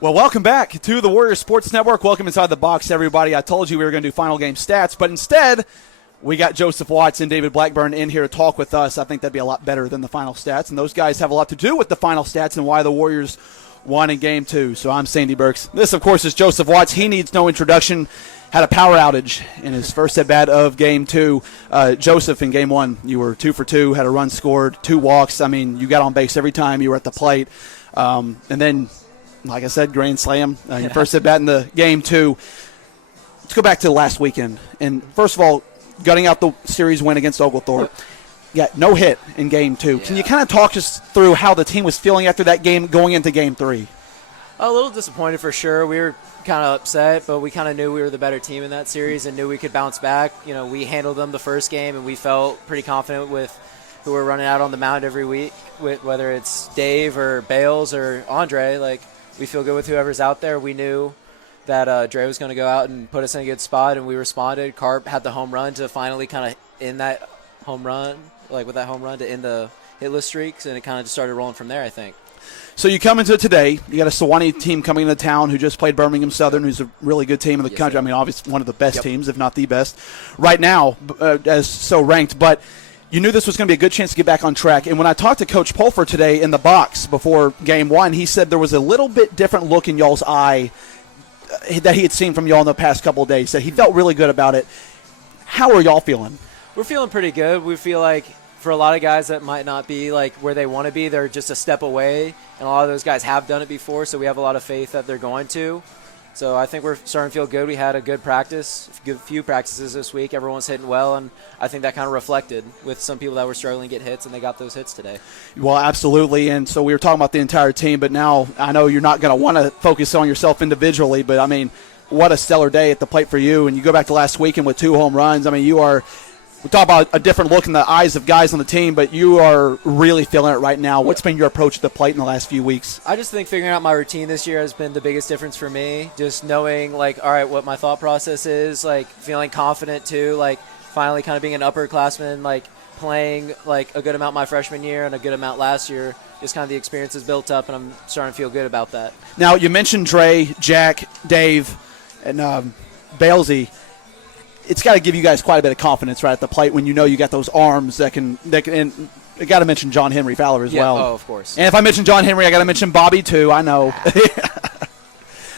Well, welcome back to the Warriors Sports Network. Welcome inside the box, everybody. I told you we were going to do final game stats, but instead we got Joseph Watts and David Blackburn in here to talk with us. I think that'd be a lot better than the final stats, and those guys have a lot to do with the final stats and why the Warriors won in Game 2. So I'm Sandy Burks. This, of course, is Joseph Watts. He needs no introduction. Had a power outage in his first at-bat of Game 2. Joseph, in Game 1, you were 2 for 2, had a run scored, 2 walks. I mean, you got on base every time you were at the plate. And then, like I said, grand slam, your first at-bat in the Game 2. Let's go back to last weekend. And first of all, gutting out the series win against Oglethorpe. Got no hit in Game 2. Yeah. Can you kind of talk us through how the team was feeling after that game going into Game 3? A little disappointed for sure. We were kind of upset, but we kind of knew we were the better team in that series and knew we could bounce back. You know, we handled them the first game, and we felt pretty confident with who we're running out on the mound every week, with whether it's Dave or Bales or Andre. Like, we feel good with whoever's out there. We knew that Dre was going to go out and put us in a good spot, and we responded. Carp had the home run to finally kind of end that home run, like with that home run to end the hitless streaks, and it kind of just started rolling from there, I think. So you come into it today. You got a Sewanee team coming into town who just played Birmingham Southern, who's a really good team in the country. I mean, obviously one of the best teams, if not the best, right now, as so ranked. But you knew this was going to be a good chance to get back on track. And when I talked to Coach Pulfer today in the box before Game 1, he said there was a little bit different look in y'all's eye that he had seen from y'all in the past couple of days. That he felt really good about it. How are y'all feeling? We're feeling pretty good. We feel like for a lot of guys that might not be like where they want to be, they're just a step away, and a lot of those guys have done it before, so we have a lot of faith that they're going to. So I think we're starting to feel good. We had a good practice, a few practices this week. Everyone's hitting well, and I think that kind of reflected with some people that were struggling to get hits, and they got those hits today. Well, absolutely, and so we were talking about the entire team, but now I know you're not going to want to focus on yourself individually, but, I mean, what a stellar day at the plate for you, and you go back to last weekend with 2 home runs. I mean, you are – we talk about a different look in the eyes of guys on the team, but you are really feeling it right now. What's been your approach to the plate in the last few weeks? I just think figuring out my routine this year has been the biggest difference for me. Just knowing, like, all right, what my thought process is, like, feeling confident too, like, finally kind of being an upperclassman, like, playing, like, a good amount my freshman year and a good amount last year. Just kind of the experience is built up, and I'm starting to feel good about that. Now, you mentioned Dre, Jack, Dave, and Balesy. It's got to give you guys quite a bit of confidence right at the plate when you know you got those arms that can and I got to mention John Henry Fowler as well. Oh, of course. And if I mention John Henry, I got to mention Bobby too. I know.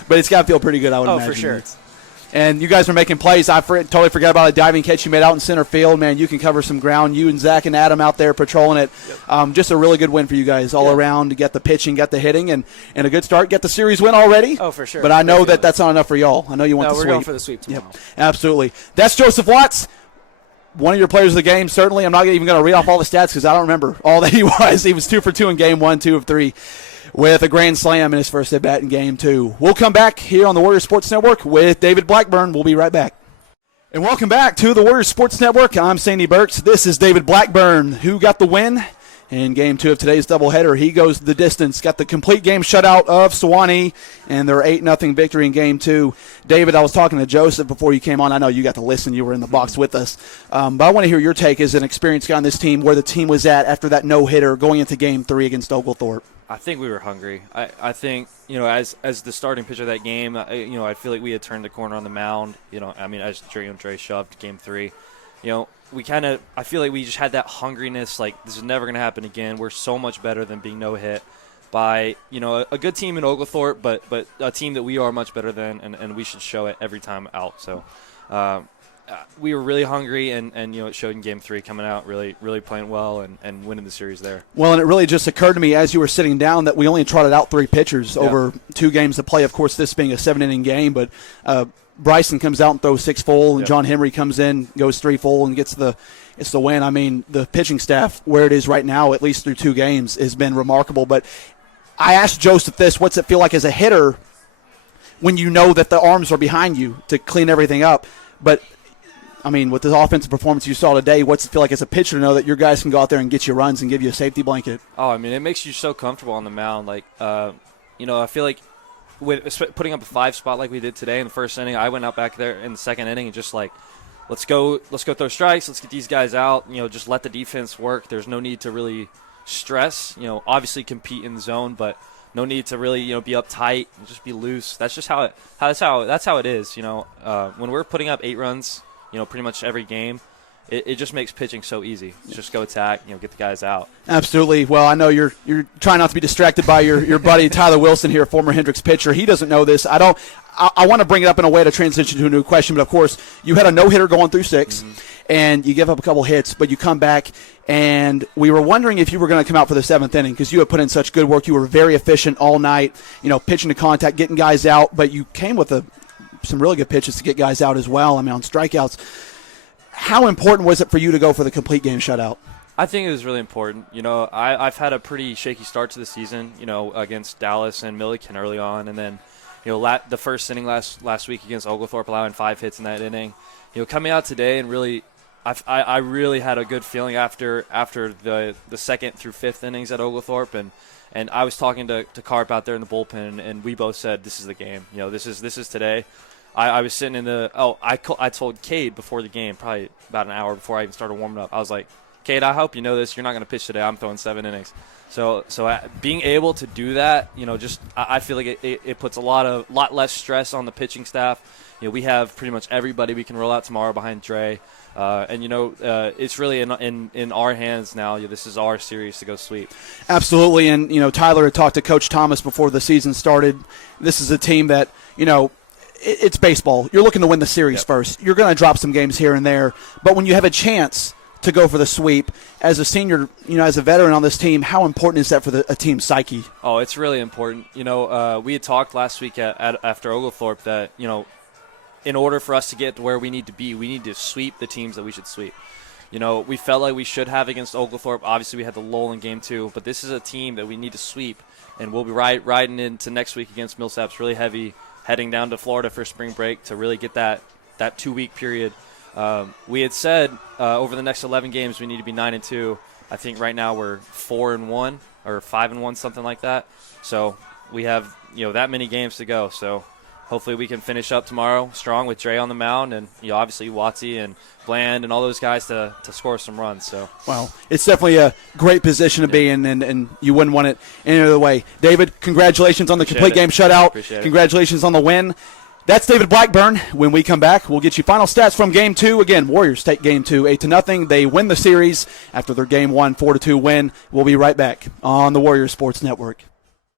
But it's got to feel pretty good, I would imagine. Oh, for sure. And you guys are making plays. I totally forgot about a diving catch you made out in center field. Man, you can cover some ground. You and Zach and Adam out there patrolling it. Yep. Just a really good win for you guys all around to get the pitching, get the hitting, and a good start. Get the series win already. Oh, for sure. But I know that's not enough for y'all. I know you want the sweep. We're going for the sweep tomorrow. Yep, absolutely. That's Joseph Watts, one of your players of the game, certainly. I'm not even going to read off all the stats because I don't remember all that he was. He was 2 for 2 in Game 1, 2 of 3. With a grand slam in his first at-bat in Game 2. We'll come back here on the Warriors Sports Network with David Blackburn. We'll be right back. And welcome back to the Warriors Sports Network. I'm Sandy Burks. This is David Blackburn, who got the win in Game 2 of today's doubleheader. He goes the distance, got the complete game shutout of Sewanee, and their 8-0 victory in Game 2. David, I was talking to Joseph before you came on. I know you got to listen. You were in the box with us. But I want to hear your take as an experienced guy on this team, where the team was at after that no-hitter going into Game 3 against Oglethorpe. I think we were hungry. I think, as the starting pitcher of that game, I feel like we had turned the corner on the mound. As Dre shoved Game 3, I feel like we just had that hungriness, like this is never going to happen again. We're so much better than being no-hit by, a good team in Oglethorpe, but a team that we are much better than, and we should show it every time out. So we were really hungry, and it showed in Game 3, coming out really, really playing well and winning the series there. Well, and it really just occurred to me as you were sitting down that we only trotted out 3 pitchers over 2 games to play. Of course, this being a 7-inning game, but Bryson comes out and throws 6 full, and John Henry comes in, goes 3 full, and gets the win. I mean, the pitching staff, where it is right now, at least through 2 games, has been remarkable. But I asked Joseph this: what's it feel like as a hitter when you know that the arms are behind you to clean everything up? But I mean, with the offensive performance you saw today, what's it feel like as a pitcher to know that your guys can go out there and get you runs and give you a safety blanket? Oh, I mean, it makes you so comfortable on the mound. Like, I feel like with putting up a 5 spot like we did today in the first inning, I went out back there in the second inning and just like, let's go throw strikes. Let's get these guys out. Just let the defense work. There's no need to really stress. Obviously compete in the zone, but No need to really, be uptight and just be loose. That's just that's how it is. When we're putting up 8 runs, pretty much every game, it just makes pitching so easy. Just go attack, get the guys out. Absolutely. Well, I know you're trying not to be distracted by your buddy Tyler Wilson here, former Hendricks pitcher. He doesn't know this. I want to bring it up in a way to transition to a new question, but of course, you had a no-hitter going through 6, and you give up a couple hits, but you come back, and we were wondering if you were going to come out for the 7th inning because you had put in such good work. You were very efficient all night, pitching to contact, getting guys out, but you came with some really good pitches to get guys out as well. I mean, on strikeouts. How important was it for you to go for the complete game shutout? I think it was really important. I've had a pretty shaky start to the season, against Dallas and Milliken early on, and then, the first inning last week against Oglethorpe, allowing 5 hits in that inning. Coming out today and really, I really had a good feeling after the 2nd through 5th innings at Oglethorpe, and I was talking to Carp out there in the bullpen, and we both said this is the game. This is today. I was sitting in I told Cade before the game, probably about an hour before I even started warming up. I was like, Cade, I hope you know this. You're not going to pitch today. I'm throwing 7 innings. So being able to do that, I feel like it puts a lot less stress on the pitching staff. We have pretty much everybody we can roll out tomorrow behind Dre. It's really in our hands now. This is our series to go sweep. Absolutely. And, Tyler had talked to Coach Thomas before the season started. This is a team that, it's baseball. You're looking to win the series first. You're going to drop some games here and there. But when you have a chance to go for the sweep, as a senior, as a veteran on this team, how important is that for a team's psyche? Oh, it's really important. We had talked last week after Oglethorpe that, in order for us to get to where we need to be, we need to sweep the teams that we should sweep. We felt like we should have against Oglethorpe. Obviously, we had the lull in game 2, but this is a team that we need to sweep, and we'll be riding into next week against Millsaps really heavy, heading down to Florida for spring break to really get that 2-week period. We had said over the next 11 games we need to be 9-2. I think right now we're 4-1 or 5-1, something like that. So we have that many games to go. So hopefully we can finish up tomorrow strong with Dre on the mound and obviously Watsy and Bland and all those guys to score some runs. So well, it's definitely a great position to be in, and you wouldn't want it any other way. David, congratulations on the complete game shutout. Congratulations on the win. That's David Blackburn. When we come back, we'll get you final stats from Game 2. Again, Warriors take Game 2 8-0. They win the series after their Game 1 4-2 win. We'll be right back on the Warriors Sports Network.